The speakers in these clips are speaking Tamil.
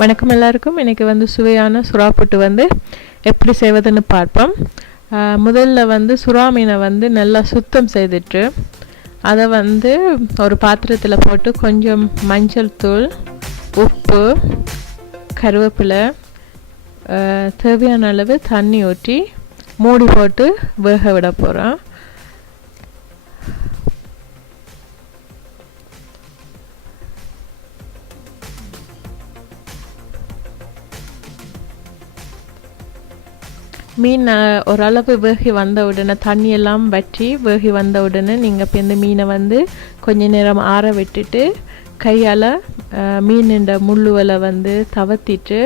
வணக்கம் எல்லாருக்கும். இன்றைக்கி வந்து சுவையான சுறா புட்டு வந்து எப்படி செய்வதுன்னு பார்ப்போம். முதல்ல வந்து சுறா மீனை வந்து நல்லா சுத்தம் செய்துட்டு அதை வந்து ஒரு பாத்திரத்தில் போட்டு கொஞ்சம் மஞ்சள் தூள், உப்பு, கருவேப்பிலை, தேவையான அளவு தண்ணி ஊற்றி மூடி போட்டு வேக விட போகிறோம். மீன் ஓரளவு வேகி வந்த உடனே தண்ணியெல்லாம் வற்றி வேகி வந்த உடனே நீங்கள் இப்போ இந்த மீனை வந்து கொஞ்ச நேரம் ஆற விட்டுட்டு கையால் மீனின் முள்ளுவலை வந்து தவத்திட்டு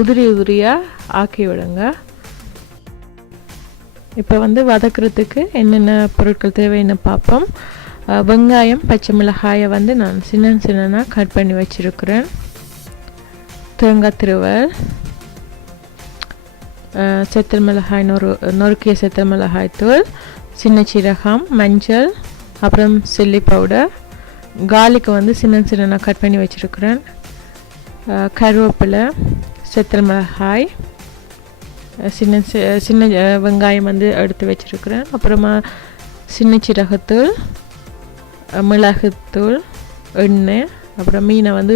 உதிரியாக ஆக்கி விடுங்க. இப்போ வந்து வதக்கிறதுக்கு என்னென்ன பொருட்கள் தேவைன்னு பார்ப்போம். வெங்காயம், பச்சை மிளகாயை வந்து நான் சின்ன கட் பண்ணி வச்சுருக்கிறேன். தேங்காய் திருவல், செத்தல் மிளகாய், நொறுக்கிய செத்தல் மிளகாய் தூள், சின்ன சீரகம், மஞ்சள், அப்புறம் சில்லி பவுடர், கார்லிக்கு வந்து சின்ன கட் பண்ணி வச்சுருக்கிறேன், கருவேப்பிலை, செத்தல் மிளகாய், சின்ன வெங்காயம் வந்து எடுத்து வச்சுருக்கிறேன், அப்புறமா சின்ன சீரகத்தூள், மிளகுத்தூள், எண்ணெய், அப்புறம் மீனை வந்து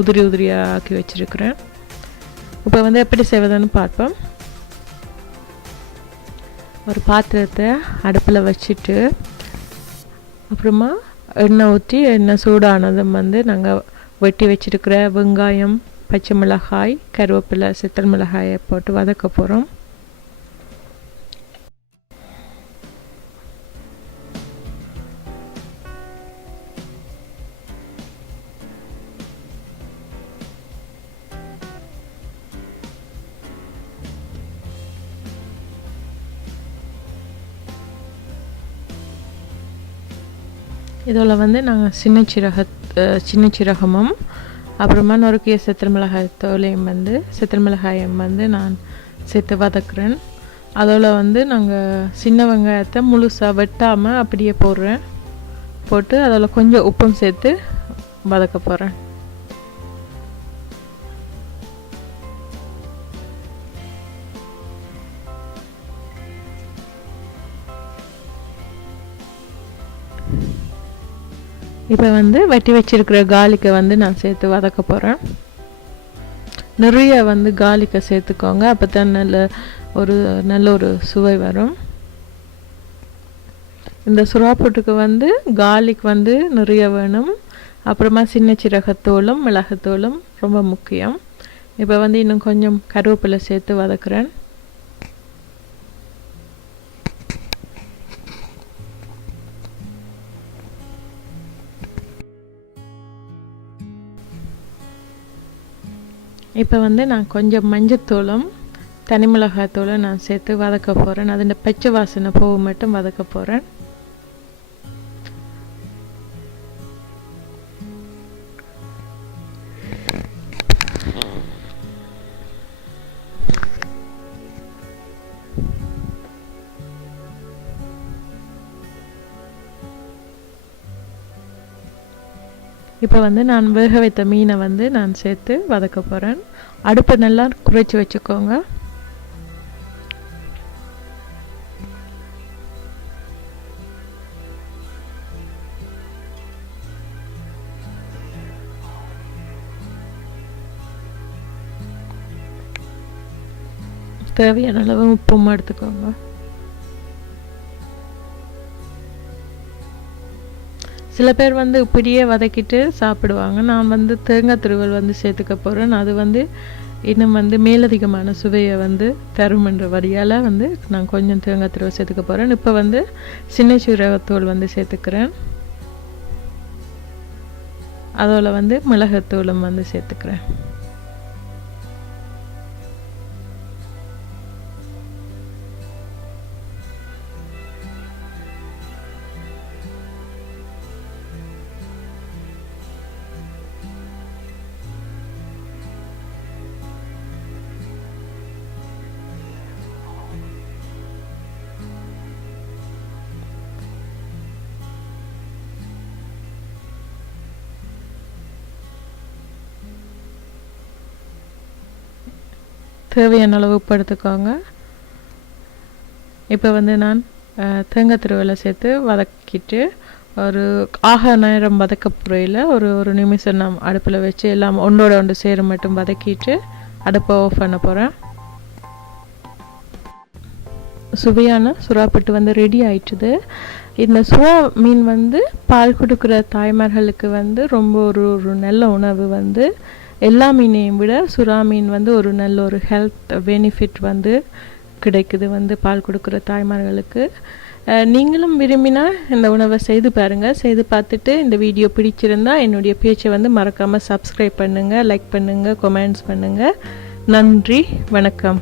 உதிரியாக ஆக்கி வச்சுருக்கிறேன். இப்போ வந்து எப்படி செய்வதுன்னு பார்ப்போம். ஒரு பாத்திரத்தை அடுப்பில் வச்சுட்டு அப்புறமா எண்ணெய் ஊற்றி எண்ணெய் சூடானதும் வந்து நாங்கள் வெட்டி வச்சுருக்கிற வெங்காயம், பச்சை மிளகாய், கருவேப்பிலை, சித்தல் மிளகாயை போட்டு வதக்க போகிறோம். இதில் வந்து நாங்கள் சின்ன சீரகமும் அப்புறமா நொறுக்கிய செத்தல் மிளகாய் செத்தல் மிளகாயம் வந்து நான் சேர்த்து வதக்குறேன். அதில் வந்து நாங்கள் சின்ன வெங்காயத்தை முழுசாக வெட்டாமல் அப்படியே போட்டு அதில் கொஞ்சம் உப்பும் சேர்த்து வதக்க போகிறேன். இப்போ வந்து வெட்டி வச்சிருக்கிற கார்லிக்கை வந்து நான் சேர்த்து வதக்க போகிறேன். நிறைய வந்து கார்லிக்கை சேர்த்துக்கோங்க, அப்போ தான் நல்ல ஒரு சுவை வரும். இந்த சுறா புட்டுக்கு வந்து கார்லிக் வந்து நிறைய வேணும். அப்புறமா சின்ன சீரகத்தூளும் மிளகுத்தூளும் ரொம்ப முக்கியம். இப்போ வந்து இன்னும் கொஞ்சம் கருவேப்பிலை சேர்த்து வதக்குறேன். இப்போ வந்து நான் கொஞ்சம் மஞ்சத்தூளும் தனி மிளகாய்த்தூளும் நான் சேர்த்து வதக்க போகிறேன். அதில் பச்சை வாசனை பூ மட்டும் வதக்க போகிறேன். இப்போ வந்து நான் வேக வைத்த மீனை வந்து நான் சேர்த்து வதக்க போகிறேன். அடுப்பை நல்லா குறைச்சி வச்சுக்கோங்க. தேவையான அளவு உப்பும் எடுத்துக்கோங்க. சில பேர் வந்து இப்படியே வதக்கிட்டு சாப்பிடுவாங்க. நான் வந்து தேங்காய் துருவல் வந்து சேர்த்துக்க போகிறேன். அது வந்து இன்னும் வந்து மேலதிகமான சுவையை வந்து தரும்ன்ற வழியால் வந்து நான் கொஞ்சம் தேங்காய் துருவல் சேர்த்துக்க போகிறேன். இப்போ வந்து சின்ன சீரகத்தூள் வந்து சேர்த்துக்கிறேன். அதோட வந்து மிளகுத்தூளும் வந்து சேர்த்துக்கிறேன். தேவையான அளவு உப்பு எடுத்துக்கோங்க. இப்போ வந்து நான் தேங்காய் திருவலை சேர்த்து வதக்கிட்டு ஒரு நேரம் வதக்க புறையில் ஒரு நிமிஷம் நான் அடுப்பில் வச்சு எல்லாம் ஒன்றோட ஒன்று சேர மட்டும் வதக்கிட்டு அடுப்பை ஆஃப் பண்ண போகிறேன். சுவையான சுறாப்புட்டு வந்து ரெடி ஆயிட்டுது. இந்த சுறா மீன் வந்து பால் கொடுக்குற தாய்மார்களுக்கு வந்து ரொம்ப ஒரு நல்ல உணவு. வந்து எல்லா மீனையும் விட சுறா மீன் வந்து ஒரு நல்ல ஒரு ஹெல்த் பெனிஃபிட் வந்து கிடைக்குது வந்து பால் கொடுக்குற தாய்மார்களுக்கு. நீங்களும் விரும்பினா இந்த உணவை செய்து பாருங்கள். செய்து பார்த்துட்டு இந்த வீடியோ பிடிச்சிருந்தா என்னுடைய பேச்சை வந்து மறக்காமல் சப்ஸ்கிரைப் பண்ணுங்கள், லைக் பண்ணுங்கள், கமெண்ட்ஸ் பண்ணுங்கள். நன்றி, வணக்கம்.